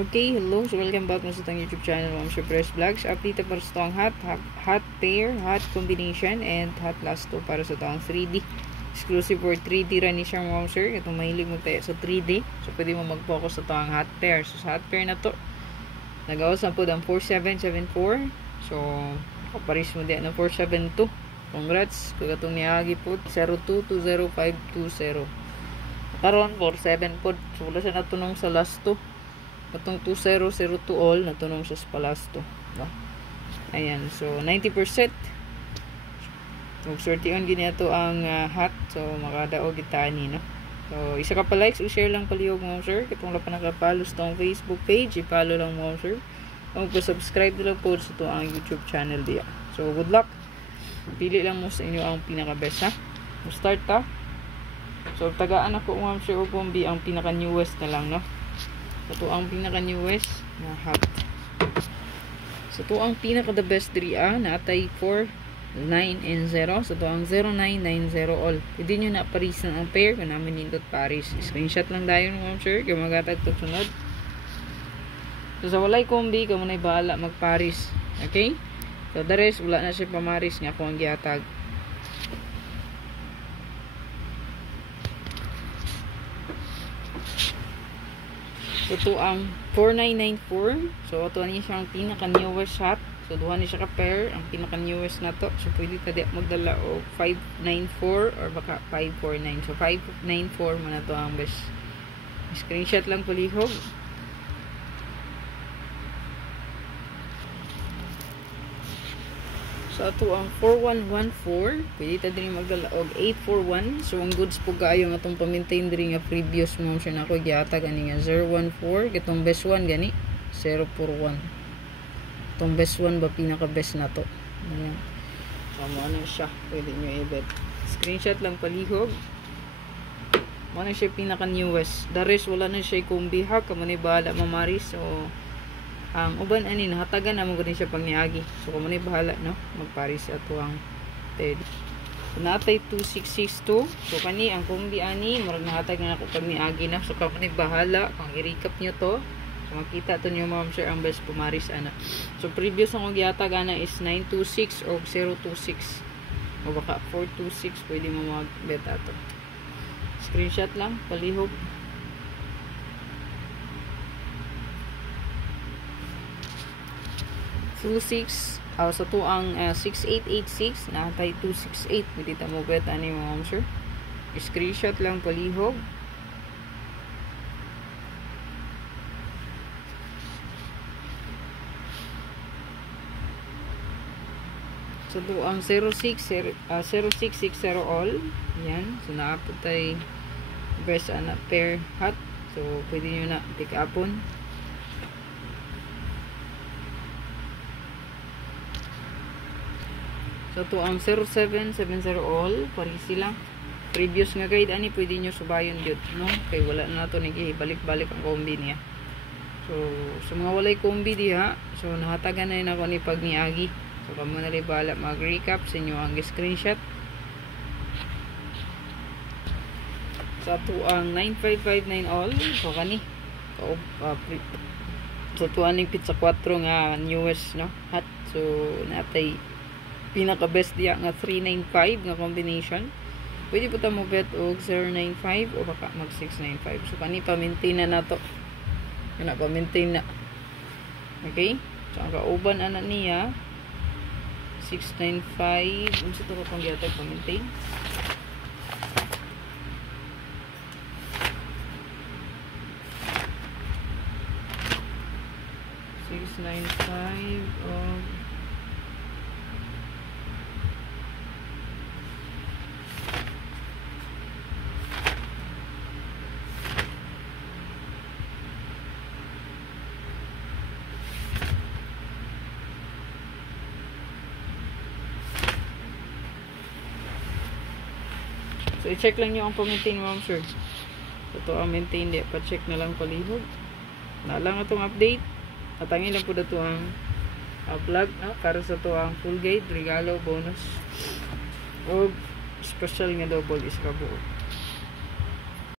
Okay, hello. So, welcome back na sa itong YouTube channel, Ma'am Press Vlogs. Update para sa itong hot pair, hot combination, and hot last 2 para sa itong 3D. Exclusive for 3D rin ni siyang Ma'am Sir. Itong mahilig mo tayo sa 3D. So, pwede mo mag-focus sa itong hot pair. So, sa hot pair na to, nag-awasan po ng 4774. So, kaparis mo din ng 472. Congrats. Kung itong niagi po, 02205220. Karon 47 po. So, wala siya natunong sa last 2. Itong 2002 all, natunong siya sa last 2. No? Ayan. So, 90%. Mag-sortion ginito ang hot. So, makadaog itani, no? So, isa ka pa likes, i-share lang palihog mo, sir. Kung wala pa nakapalo sa itong Facebook page, i-follow lang mo, sir. Kung pa-subscribe lang po sa ito ang YouTube channel diya. So, good luck. Pili lang mo sa inyo ang pinaka-best, ha? Start, ha? So, tagaan ako, ma'am, sir, o kumbi ang pinaka-newest na lang, no? So, ito ang pinaka-newest na hot. So, ito ang pinaka-the best 3A na atay 4, 9, and 0. So, ito ang 0990 all. Pwede nyo na paris ng ang pair kung namin nindot paris. Screenshot lang tayo, ma'am, sir. Kaya magatag ito sunod. So, sa walay kombi, kung muna'y bahala mag-paris. Okay? So, the rest, wala na siya pamaris nga kung ang gihatag. So, ito ang 4994. So, ito niya siyang pinaka-newest shot. So, duha niya siya ka-pair. Ang pinaka-newest na to. So, pwede ka di magdala o 594 or baka 549. So, 594 man na to ang best. Screenshot lang palihog. So, ito ang 4114. Pwede ta din magdala og 841. So, ang goods po kayo nga itong pa-maintain din nga previous mo siya na ako gyata gani nga 014. Itong best one gani 041. Itong best one ba pinaka-best na to. Ayan. So, ano siya. Pwede nyo i-bet. Screenshot lang palihog. Ano siya pinaka-newest. The rest wala na siya kombi ha. Kamunay bahala mamaris. So, ang uban ani nahatagan na mo gud siya pangniagi. So kamo ni bahala no magparis ato ang TED. Natay 2662. So kani ang kombi ani murag nahatag na ako pagniagi na. So kamo ni bahala kung i-recap niyo to. So makita to niyo ma'am sir ang best pumaris ana. So previous akong gihatag ana is 926 o 026. O baka 426 pwede mo mag-bet ato. Screenshot lang palihog. Full 6 sa to ang 6886 na tay 268 pwede ta mo bet ani mo ma'am sir. Screenshot lang palihog. So to ang 0660 all yan. So naapot tay best ana pair hot. So pwede nyo na pick upon. So, ito ang 0770 all. Pari sila. Previous nga guide, ani, pwede nyo subayon yun, no? Kaya wala na ito, nagihibalik-balik ang kombi niya. So, sa mga walay kombi diha, so, nahatagan na yun ako ni pagniagi. So, kamo na rin bahala mag-recap sa inyo ang screenshot. So, ito ang 9559 all. So, kani. So, ito ang pizza 4 nga newest, no? Hot. So, natay pinaka-best diya nga 395 nga combination. Pwede po ta mo bet og 095 o baka mag 695. So, kani pa-maintain na nato. Yan na, pa-maintain na. Okay? So, ang kauban ana niya 695. Ano sa ito kung giyatag pa-maintain? So, i-check lang nyo ang pa-maintain, ma'am, sir. Ito ang maintain, di. Pa-check na lang palihog. Na lang itong update. Atangin lang po na ito ang vlog, no? Para sa ito ang full guide, regalo, bonus. O, special nga double is kabuo.